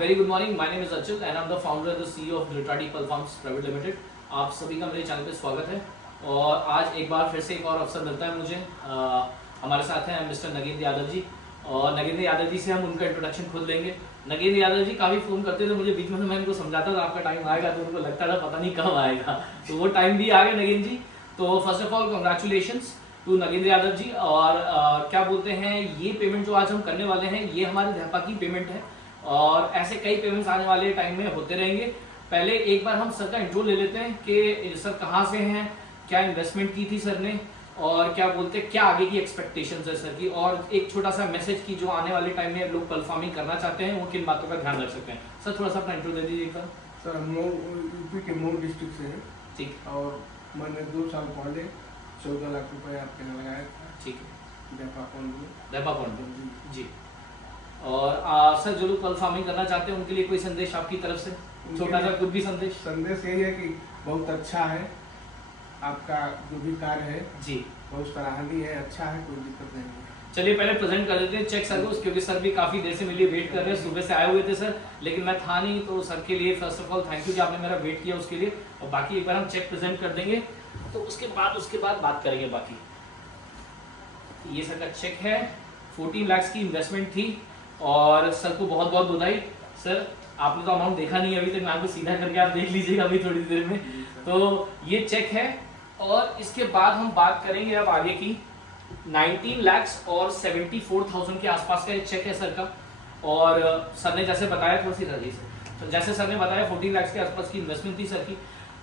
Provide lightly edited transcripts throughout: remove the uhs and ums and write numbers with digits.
Very good morning, my name is Achal and I am the founder and the CEO of ग्लिटाटी पल farms private limited. आप सभी का मेरे चैनल पे स्वागत है और आज एक बार फिर से एक और अवसर मिलता है मुझे। हमारे साथ हैं मिस्टर नगेंद्र यादव जी और नगेंद्र यादव जी से हम उनका इंट्रोडक्शन खुद लेंगे। नगेंद्र यादव जी काफ़ी फ़ोन करते थे मुझे, बीच में मैं उनको समझाता था आपका टाइम आएगा, तो उनको लगता था पता नहीं कब आएगा, तो वो टाइम भी आ गया नगेंद्र जी। तो first of all congratulations to Nagendra Yadav ji. और क्या बोलते हैं, ये पेमेंट जो आज हम करने वाले हैं ये हमारे ध्यापा की पेमेंट है और ऐसे कई पेमेंट्स आने वाले टाइम में होते रहेंगे। पहले एक बार हम सर का इंट्रो ले लेते हैं कि सर कहाँ से हैं, क्या इन्वेस्टमेंट की थी सर ने और क्या बोलते हैं क्या आगे की एक्सपेक्टेशंस है सर की, और एक छोटा सा मैसेज की जो आने वाले टाइम में लोग पल फार्मिंग करना चाहते हैं वो किन बातों का ध्यान रख सकते हैं। सर थोड़ा सा अपना इंट्रो दे दीजिए एक बार। सर हम लोग यूपी के मऊ डिस्ट्रिक्ट से हैं। ठीक। और मैंने 2 साल पहले 14 लाख रुपए आपके यहाँ लगाया था। ठीक है। दैपा पॉइंट जी। और सर जो लोग पल फार्मिंग करना चाहते हैं उनके लिए कोई संदेश आपकी तरफ से, छोटा सा कुछ भी संदेश? संदेश यही है कि बहुत अच्छा है आपका जो भी कार्य है जी, बहुत सराहनीय है, अच्छा है, कोई दिक्कत नहीं है। चलिए पहले प्रेजेंट कर देते हैं चेक सर को, क्योंकि सर भी काफ़ी देर से मेरे लिए वेट कर रहे हैं, सुबह से आए हुए थे सर लेकिन मैं था नहीं, तो सर के लिए first of all thank you कि आपने मेरा वेट किया उसके लिए। और बाकी एक बार हम चेक प्रेजेंट कर देंगे तो उसके बाद बात करेंगे बाकी। ये सर का चेक है, 14 लाख की इन्वेस्टमेंट थी और सर को बहुत बहुत बधाई। सर आपने तो अमाउंट देखा नहीं अभी तक, मैं आपको सीधा करके आप देख लीजिएगा अभी थोड़ी देर में। तो ये चेक है और इसके बाद हम बात करेंगे अब आगे की। 19 लाख और 74,000 के आसपास का एक चेक है सर का। और सर ने जैसे बताया, थोड़ी सी रही सर, तो जैसे सर ने बताया 14 लाख के आसपास की इन्वेस्टमेंट थी सर की।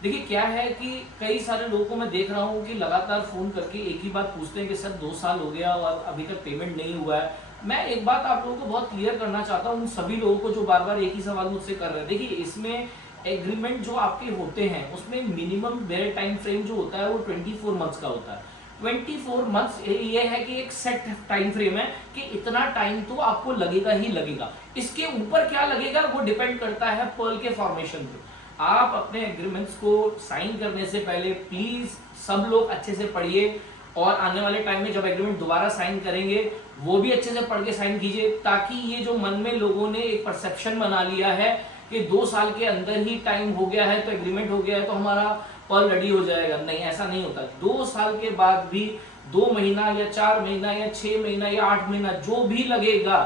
देखिए क्या है कि कई सारे लोगों को मैं देख रहा हूँ कि लगातार फ़ोन करके एक ही बात पूछते हैं कि सर 2 साल हो गया और अभी तक पेमेंट नहीं हुआ है। मैं एक बात आप लोगों को बहुत क्लियर करना चाहता हूँ उन सभी लोगों को जो बार बार एक ही सवाल मुझसे कर रहे हैं। देखिए इसमें एग्रीमेंट जो आपके होते हैं उसमें मिनिमम बेयर टाइम फ्रेम जो होता है वो 24 मंथ्स का होता है। 24 मंथ्स ये है कि एक सेट टाइम फ्रेम है कि इतना टाइम तो आपको लगेगा ही लगेगा। इसके ऊपर क्या लगेगा वो डिपेंड करता है पर्ल के फॉर्मेशन पे। आप अपने एग्रीमेंट्स को साइन करने से पहले प्लीज सब लोग अच्छे से पढ़िए और आने वाले टाइम में जब एग्रीमेंट दोबारा साइन करेंगे वो भी अच्छे से पढ़ के साइन कीजिए, ताकि ये जो मन में लोगों ने एक परसेप्शन बना लिया है कि 2 साल के अंदर ही टाइम हो गया है तो एग्रीमेंट हो गया है तो हमारा पर्ल रेडी हो जाएगा। नहीं, ऐसा नहीं होता। 2 साल के बाद भी 2 महीना या 4 महीना या 6 महीना या 8 महीना जो भी लगेगा,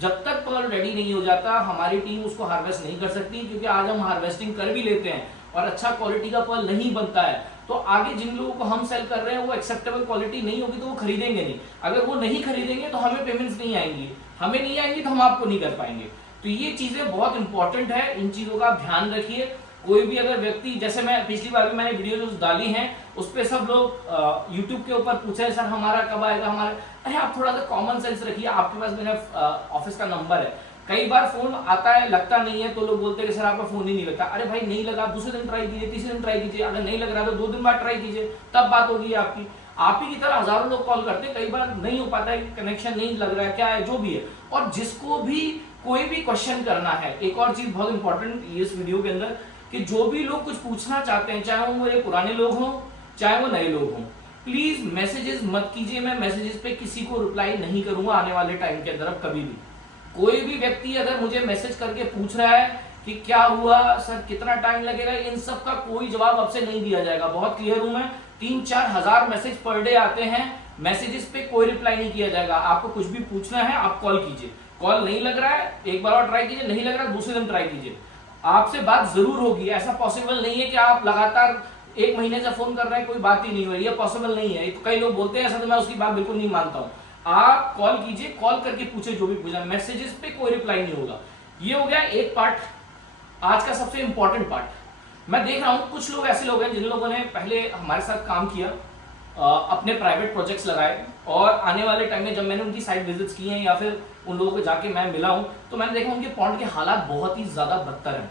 जब तक पर्ल रेडी नहीं हो जाता हमारी टीम उसको हार्वेस्ट नहीं कर सकती। क्योंकि आज हम हार्वेस्टिंग कर भी लेते हैं और अच्छा क्वालिटी का पर्ल नहीं बनता है तो आगे जिन लोगों को हम सेल कर रहे हैं वो एक्सेप्टेबल क्वालिटी नहीं होगी तो वो खरीदेंगे नहीं। अगर वो नहीं खरीदेंगे तो हमें पेमेंट्स नहीं आएंगी, हमें नहीं आएंगी तो हम आपको नहीं कर पाएंगे। तो ये चीजें बहुत इंपॉर्टेंट है, इन चीजों का ध्यान रखिए। कोई भी अगर व्यक्ति, जैसे मैं पिछली बार भी मैंने वीडियो जो डाली हैं उस पर सब लोग यूट्यूब के ऊपर पूछे सर हमारा कब आएगा हमारा, अरे आप थोड़ा सा कॉमन सेंस रखिए। आपके पास मेरा ऑफिस का नंबर है, कई बार फोन आता है लगता नहीं है तो लोग बोलते हैं कि सर आपका फोन ही नहीं लगता। अरे भाई नहीं लगा, दूसरे दिन ट्राई कीजिए, तीसरे दिन ट्राई कीजिए, अगर नहीं लग रहा तो 2 दिन बाद ट्राई कीजिए, तब बात होगी आपकी। आप ही की तरह हजारों लोग कॉल करते हैं, कई बार नहीं हो पाता है, कनेक्शन नहीं लग रहा है, क्या है जो भी है। और जिसको भी कोई भी क्वेश्चन करना है, एक और चीज बहुत इंपॉर्टेंट इस वीडियो के अंदर कि जो भी लोग कुछ पूछना चाहते हैं, चाहे वो मेरे पुराने लोग हों चाहे वो नए लोग हों, प्लीज मैसेजेस मत कीजिए। मैं मैसेजेस पे किसी को रिप्लाई नहीं करूंगा आने वाले टाइम के अंदर। अब कभी भी कोई भी व्यक्ति अगर मुझे मैसेज करके पूछ रहा है कि क्या हुआ सर, कितना टाइम लगेगा, इन सब का कोई जवाब आपसे नहीं दिया जाएगा। बहुत क्लियर हूं मैं, 3-4 हजार मैसेज पर डे आते हैं, मैसेजेस पे कोई रिप्लाई नहीं किया जाएगा। आपको कुछ भी पूछना है आप कॉल कीजिए, कॉल नहीं लग रहा है एक बार और ट्राई कीजिए, नहीं लग रहा दूसरे दिन ट्राई कीजिए, आपसे बात जरूर होगी। ऐसा पॉसिबल नहीं है कि आप लगातार 1 महीने से फोन कर रहे हैं कोई बात ही नहीं हो रही है, पॉसिबल नहीं है। तो कई लोग बोलते हैं ऐसा, तो मैं उसकी बात बिल्कुल नहीं मानता हूं। आप कॉल कीजिए, कॉल करके पूछे जो भी पूछना, मैसेजेस पे कोई रिप्लाई नहीं होगा। ये हो गया एक पार्ट, आज का सबसे इंपॉर्टेंट पार्ट। मैं देख रहा हूं कुछ लोग ऐसे लोग हैं जिन लोगों ने पहले हमारे साथ काम किया, अपने प्राइवेट प्रोजेक्ट्स लगाए और आने वाले टाइम में जब मैंने उनकी साइट विजिट्स की हैं या फिर उन लोगों को जाके मैं मिला हूं तो मैंने देखा उनके पॉन्ड के हालात बहुत ही ज्यादा बदतर हैं।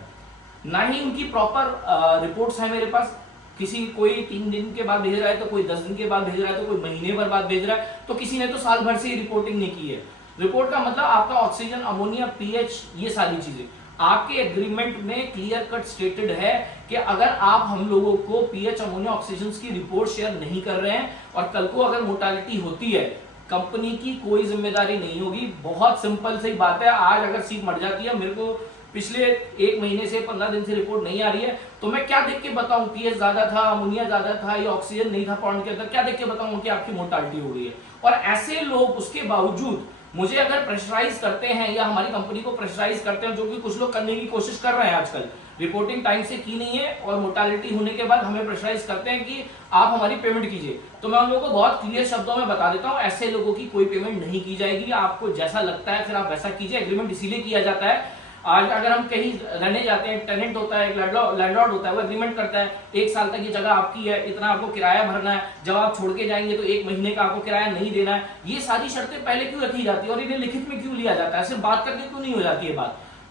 ना ही उनकी प्रॉपर रिपोर्ट्स हैं मेरे पास, किसी कोई 3 दिन के बाद भेज रहा है तो कोई 10 दिन के बाद भेज रहा है तो कोई महीने भर बाद भेज रहा है, तो किसी ने तो साल भर से ही रिपोर्टिंग नहीं की है। रिपोर्ट का मतलब आपका ऑक्सीजन, अमोनिया, पीएच, ये सारी चीजें आपके एग्रीमेंट में क्लियर कट स्टेटेड है कि अगर आप हम लोगों को पीएच, अमोनिया, ऑक्सीजन की रिपोर्ट शेयर नहीं कर रहे हैं और कल को अगर मोर्टालिटी होती है कंपनी की कोई जिम्मेदारी नहीं होगी। बहुत सिंपल सी बात है, आज अगर सीप मर जाती है, मेरे को पिछले 1 महीने से 15 दिन से रिपोर्ट नहीं आ रही है, तो मैं क्या देख के बताऊं पीएच ज्यादा था, अमोनिया ज्यादा था, या ऑक्सीजन नहीं था पॉन्ड के अंदर, क्या देख के बताऊं कि आपकी मोर्टालिटी हो गई है। और ऐसे लोग उसके बावजूद मुझे अगर प्रेशराइज करते हैं या हमारी कंपनी को प्रेशराइज करते हैं, जो कि कुछ लोग करने की कोशिश कर रहे हैं आजकल, रिपोर्टिंग टाइम से की नहीं है और मोर्टालिटी होने के बाद हमें प्रेशराइज करते हैं कि आप हमारी पेमेंट कीजिए, तो मैं उन लोगों को बहुत क्लियर शब्दों में बता देता हूं, ऐसे लोगों की कोई पेमेंट नहीं की जाएगी। आपको जैसा लगता है फिर आप वैसा कीजिए। एग्रीमेंट इसीलिए किया जाता है, आज अगर हम कहीं रहने जाते हैं, टेनेंट होता है, लैंडलॉर्ड होता है, वो एग्रीमेंट करता है 1 साल तक ये जगह आपकी है, इतना आपको किराया भरना है, जब आप छोड़ के जाएंगे तो 1 महीने का आपको किराया नहीं देना है। ये सारी शर्तें पहले क्यों रखी जाती है और इन्हें लिखित में क्यों लिया जाता है? सिर्फ बात करके क्यों नहीं हो जाती है?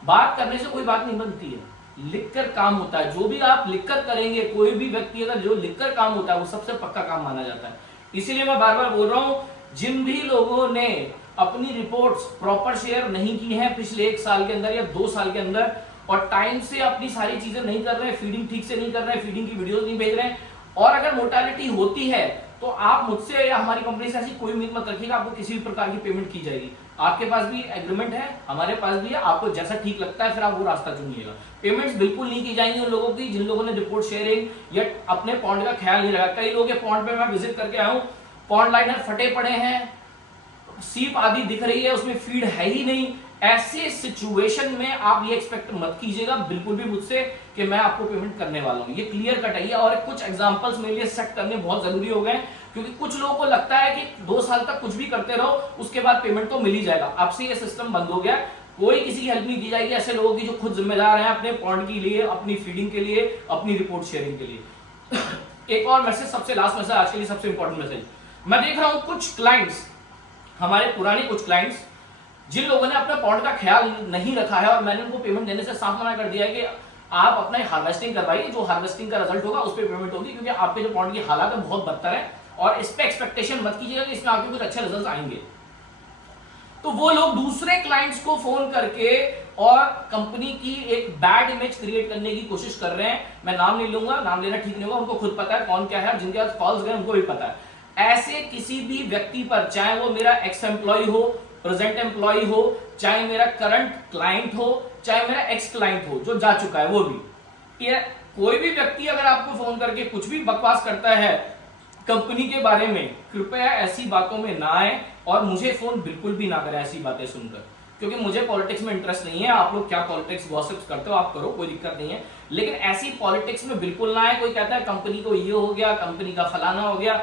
बात करने से कोई बात नहीं बनती है, लिखकर काम होता है। जो भी आप लिखकर करेंगे, कोई भी व्यक्ति अगर जो लिखकर काम होता है वो सबसे पक्का काम माना जाता है। इसीलिए मैं बार बार बोल रहा हूं, जिन भी लोगों ने अपनी रिपोर्ट्स प्रॉपर शेयर नहीं की हैं पिछले 1 साल के अंदर या 2 साल के अंदर, और टाइम से अपनी सारी चीजें नहीं कर रहे हैं, फीडिंग ठीक से नहीं कर रहे हैं, फीडिंग की वीडियोस नहीं भेज रहे हैं, और अगर मोर्टालिटी होती है तो आप मुझसे या हमारी कंपनी से ऐसी कोई उम्मीद मत रखिएगा आपको किसी भी प्रकार की पेमेंट की जाएगी। आपके पास भी एग्रीमेंट है, हमारे पास भी है, आपको जैसा ठीक लगता है फिर आप वो रास्ता चुनिएगा। पेमेंट्स बिल्कुल नहीं की जाएंगी उन लोगों की जिन लोगों ने रिपोर्ट शेयरिंग या अपने पॉन्ड का ख्याल नहीं रखा। कई लोग पॉन्ड पे मैं विजिट करके आया हूं, पॉन्ड लाइनर फटे पड़े हैं, सीप आदि दिख रही है, उसमें फीड है ही नहीं। ऐसे सिचुएशन में आप ये एक्सपेक्ट मत कीजिएगा बिल्कुल भी मुझसे कि मैं आपको पेमेंट करने वाला हूं। ये क्लियर कट है। और कुछ एग्जांपल्स मेरे लिए सेट करने बहुत जरूरी हो गए, क्योंकि कुछ लोगों को लगता है कि 2 साल तक कुछ भी करते रहो उसके बाद पेमेंट तो मिल ही जाएगा। अब से ये सिस्टम बंद हो गया, कोई किसी की हेल्प नहीं की जाएगी ऐसे लोगों की जो खुद जिम्मेदार हैं अपने पॉन्ड के लिए, अपनी फीडिंग के लिए, अपनी रिपोर्ट शेयरिंग के लिए। एक और मैसेज, सबसे लास्ट मैसेज, आज के लिए सबसे इंपॉर्टेंट मैसेज। मैं देख रहा हूं कुछ क्लाइंट्स, हमारे पुराने कुछ क्लाइंट्स, जिन लोगों ने अपने पॉन्ड का ख्याल नहीं रखा है, और मैंने उनको पेमेंट देने से साफ मना कर दिया है कि आप अपना हार्वेस्टिंग करवाइए, जो हार्वेस्टिंग का रिजल्ट होगा उस पर पेमेंट होगी, क्योंकि आपके जो पॉन्ड की हालात है बहुत बदतर है, और इस पे एक्सपेक्टेशन मत कीजिएगा कि इसमें आपके कुछ अच्छे रिजल्ट आएंगे। तो वो लोग दूसरे क्लाइंट्स को फोन करके और कंपनी की एक बैड इमेज क्रिएट करने की कोशिश कर रहे हैं। मैं नाम नहीं लूंगा, नाम लेना ठीक नहीं होगा, उनको खुद पता है कौन क्या है, जिनके पास कॉल्स गए उनको भी पता है। ऐसे किसी भी व्यक्ति पर, चाहे वो मेरा एक्स एम्प्लॉय हो, प्रेजेंट एम्प्लॉय हो, चाहे मेरा करंट क्लाइंट हो, चाहे मेरा एक्स क्लाइंट हो जो जा चुका है वो भी, ये कोई भी व्यक्ति अगर आपको फोन करके कुछ भी बकवास करता है कंपनी के बारे में, कृपया ऐसी बातों में ना आए और मुझे फोन बिल्कुल भी ना करें ऐसी बातें सुनकर, क्योंकि मुझे पॉलिटिक्स में इंटरेस्ट नहीं है। आप लोग क्या पॉलिटिक्स गॉसिप्स करते हो आप करो, कोई दिक्कत नहीं है, लेकिन ऐसी पॉलिटिक्स में बिल्कुल ना आए। कोई कहता है कंपनी को ये हो गया, कंपनी का फलाना हो गया,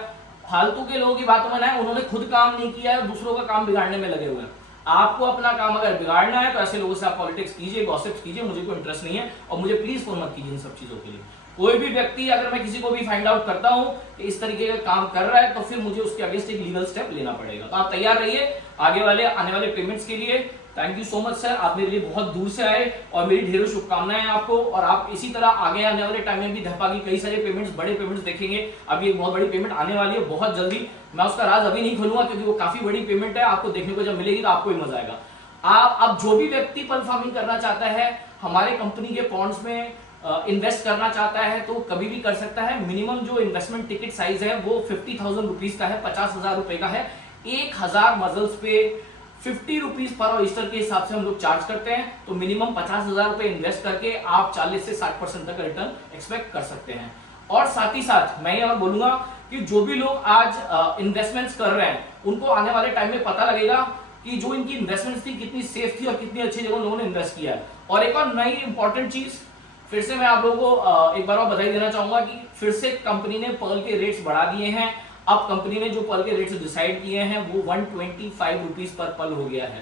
फालतू के लोगों की बातों में ना है। उन्होंने खुद काम नहीं किया है, दूसरों का काम बिगाड़ने में लगे हुए हैं। आपको अपना काम अगर बिगाड़ना है तो ऐसे लोगों से आप पॉलिटिक्स कीजिए, गॉसिप्स कीजिए, मुझे कोई इंटरेस्ट नहीं है, और मुझे प्लीज फोन मत कीजिए इन सब चीजों के लिए। कोई भी व्यक्ति अगर मैं किसी को भी फाइंड आउट करता हूं कि इस तरीके का काम कर रहा है तो फिर मुझे उसके अगेंस्ट एक लीगल स्टेप लेना पड़ेगा। तो आप तैयार रहिए आगे वाले आने वाले पेमेंट्स के लिए। Thank you so much sir, आप मेरे लिए बहुत दूर से आए और मेरी ढेरों शुभकामनाएं आपको, और आप इसी तरह आगे आने वाले टाइम में भी धपा की कई सारे पेमेंट्स, बड़े पेमेंट्स देखेंगे। अभी एक बहुत बड़ी पेमेंट आने वाली है बहुत जल्दी, मैं उसका राज अभी नहीं खोलूंगा क्योंकि वो काफी बड़ी पेमेंट है, आपको देखने को जब मिलेगी तो आपको ही मजा आएगा। अब जो भी व्यक्ति पल फार्मिंग करना चाहता है, हमारे कंपनी के पॉन्ड्स में इन्वेस्ट करना चाहता है तो कभी भी कर सकता है। मिनिमम जो इन्वेस्टमेंट टिकट साइज है वो 50,000 रुपीज का है, 50,000 रुपए का है। 1,000 मजल्स पे 50 रुपीज पर ऑयस्टर के हिसाब से हम लोग चार्ज करते हैं, तो मिनिमम 50,000 रुपए इन्वेस्ट करके आप 40 से 60% तक रिटर्न एक्सपेक्ट कर सकते हैं। और साथ ही साथ मैं ये बोलूंगा कि जो भी लोग आज इन्वेस्टमेंट्स कर रहे हैं उनको आने वाले टाइम में पता लगेगा कि जो इनकी इन्वेस्टमेंट्स थी कितनी सेफ थी और कितनी अच्छी जगह लोगों ने इन्वेस्ट किया है। और एक और नई इंपॉर्टेंट चीज फिर से मैं आप लोगों को एक बार और बधाई देना चाहूंगा कि फिर से कंपनी ने पर्ल के रेट्स बढ़ा दिए हैं। अब कंपनी ने जो पर्ल के रेट्स डिसाइड किए हैं वो 125 रुपीज पर पर्ल हो गया है।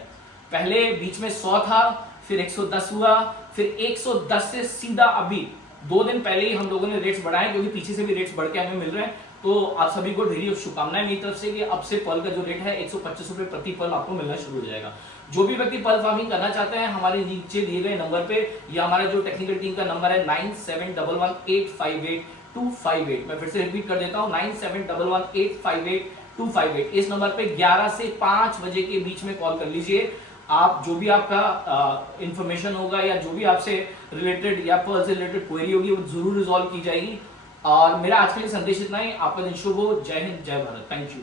पहले बीच में 100 था, फिर 110 हुआ, फिर 110 से सीधा अभी 2 दिन पहले ही हम लोगों ने रेट्स बढ़ाए, क्योंकि पीछे से भी रेट्स बढ़ के हमें मिल रहे हैं। तो आप सभी को ढेरी शुभकामनाएं मेरी तरफ से कि अब से पर्ल का जो रेट है 125 रुपए प्रति पर्ल आपको मिलना शुरू हो जाएगा। जो भी व्यक्ति पर्ल फार्मिंग करना चाहते हैं हमारे नीचे दिए गए नंबर पे, या हमारे जो टेक्निकल टीम का नंबर है 9711858258, मैं फिर से रिपीट कर देता हूं 9711858258, इस नंबर पे 11 से 5 बजे के बीच में कॉल कर लीजिए। आप जो भी आपका इंफॉर्मेशन होगा या जो भी आपसे रिलेटेड या पर्ल से रिलेटेड क्वेरी होगी वो जरूर रिजॉल्व की जाएगी। और मेरा आज के लिए संदेश इतना ही। आपका दिन शुभ हो। जय हिंद, जय भारत। Thank you.